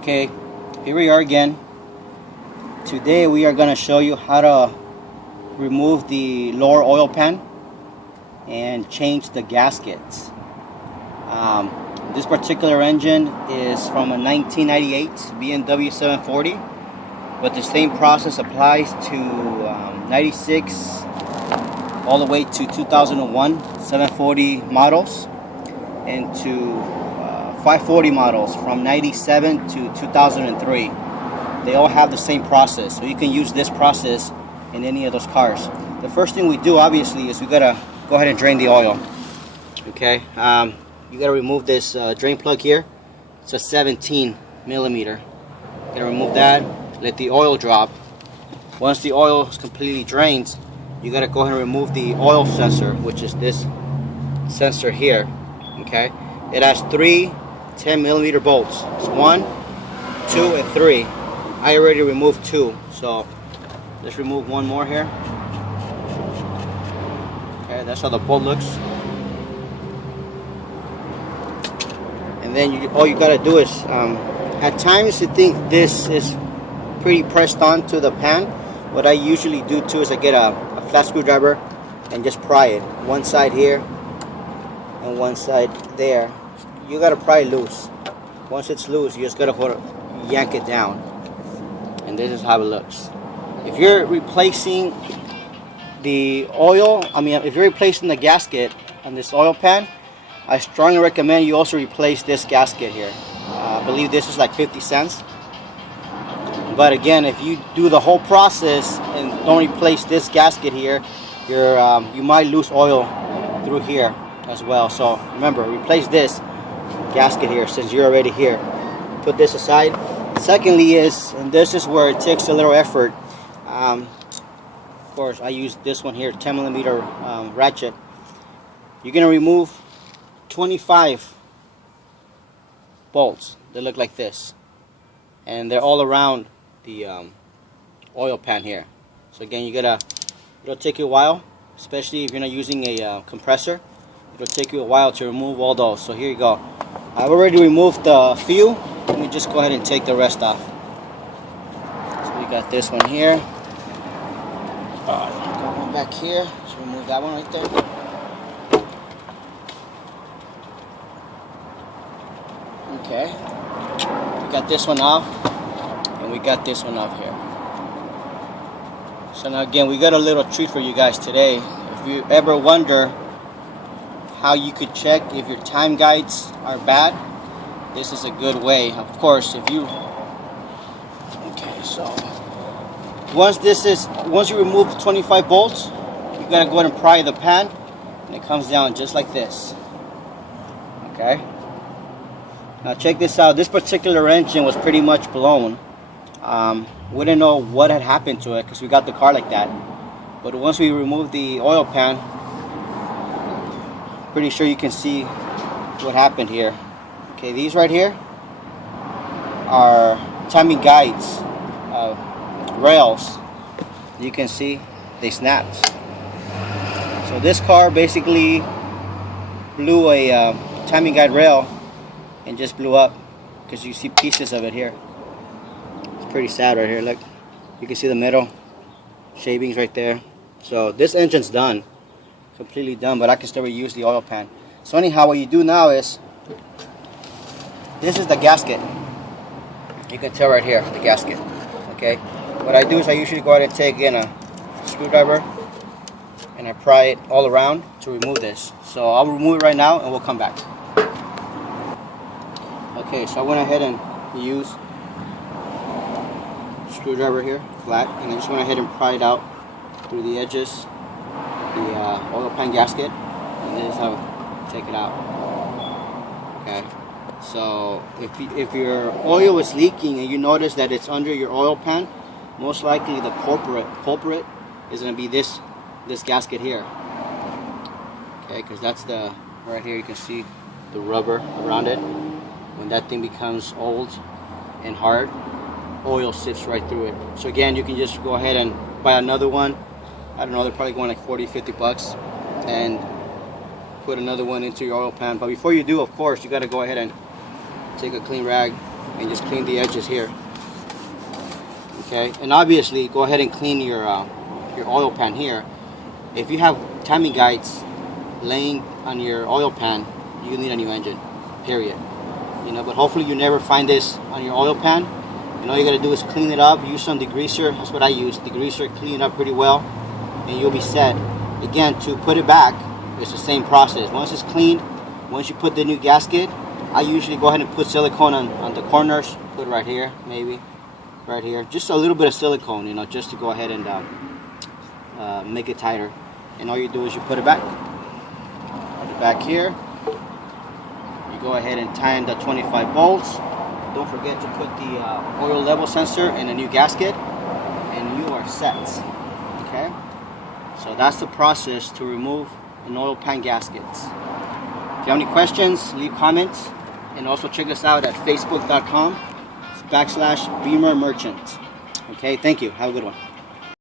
Okay, here we are again. Today we are going to show you how to remove the lower oil pan and change the gaskets. This particular engine is from a 1998 Bmw 740, but the same process applies to 96 all the way to 2001 740 models and to 540 models from 97 to 2003. They all have the same process, so you can use this process in any of those cars. The first thing we do obviously is we gotta go ahead and drain the oil. Okay, you gotta remove this drain plug here. It's a 17 millimeter. You gotta remove that, let the oil drop. Once the oil is completely drained, you gotta go ahead and remove the oil sensor, which is this sensor here. Okay, it has three 10 millimeter bolts. It's 1, 2, and 3. I already removed 2, so let's remove one more here. Okay, that's how the bolt looks. And then all you gotta do is, at times you think this is pretty pressed on to the pan. What I usually do too is I get a flat screwdriver and just pry it. One side here and one side there. You gotta pry it loose. Once it's loose, you just gotta yank it down. And this is how it looks. If you're replacing the oil, if you're replacing the gasket on this oil pan, I strongly recommend you also replace this gasket here. I believe this is like 50 cents. But again, if you do the whole process and don't replace this gasket here, you might lose oil through here as well. So remember, replace this gasket here since you're already here. Put this aside. Secondly and this is where it takes a little effort. Of course, I use this one here, 10 millimeter ratchet. You're gonna remove 25 bolts that look like this, and they're all around the oil pan here. So again, it'll take you a while, especially if you're not using a compressor. It'll take you a while to remove all those. So here you go. I've already removed a few. Let me just go ahead and take the rest off. So we got this one here. Got one back here. Let's remove that one right there. Okay. We got this one off, and we got this one off here. So now again, we got a little treat for you guys today. If you ever wonder how you could check if your time guides are bad, this is a good way. Of course, if you so once you remove 25 bolts, you gotta go ahead and pry the pan, and it comes down just like this. Okay, now check this out. This particular engine was pretty much blown. We didn't know what had happened to it because we got the car like that, but once we removed the oil pan, pretty sure you can see what happened here. Okay, these right here are timing guides, rails. You can see they snapped. So this car basically blew a timing guide rail and just blew up because you see pieces of it here. It's pretty sad right here. Look, you can see the metal shavings right there. So this engine's done. Completely done, but I can still reuse the oil pan. So anyhow, what you do now is, this is the gasket. You can tell right here, the gasket. Okay, what I do is I usually go ahead and take in a screwdriver and I pry it all around to remove this. So I'll remove it right now and we'll come back. Okay, so I went ahead and used screwdriver here, flat, and I just went ahead and pry it out through the edges, the oil pan gasket, and this is how I take it out. Okay, so if your oil is leaking and you notice that it's under your oil pan, most likely the culprit is going to be this gasket here. Okay, because that's the right here. You can see the rubber around it. When that thing becomes old and hard, oil sips right through it. So again, you can just go ahead and buy another one. I don't know, they're probably going like 40-50 bucks, and put another one into your oil pan. But before you do, of course, you got to go ahead and take a clean rag and just clean the edges here. Okay, and obviously go ahead and clean your oil pan here. If you have timing guides laying on your oil pan, you need a new engine, period. You know, but hopefully you never find this on your oil pan. And all you gotta do is clean it up, use some degreaser. That's what I use, degreaser, clean it up pretty well, and you'll be set. Again, to put it back, it's the same process. Once it's cleaned, once you put the new gasket, I usually go ahead and put silicone on the corners. Put it right here, maybe right here, just a little bit of silicone, you know, just to go ahead and make it tighter. And all you do is you put it back here. You go ahead and tighten the 25 bolts. Don't forget to put the oil level sensor in a new gasket, and you are set. Okay, so that's the process to remove an oil pan gasket. If you have any questions, leave comments, and also check us out at facebook.com/bimmer merchant. Okay, thank you. Have a good one.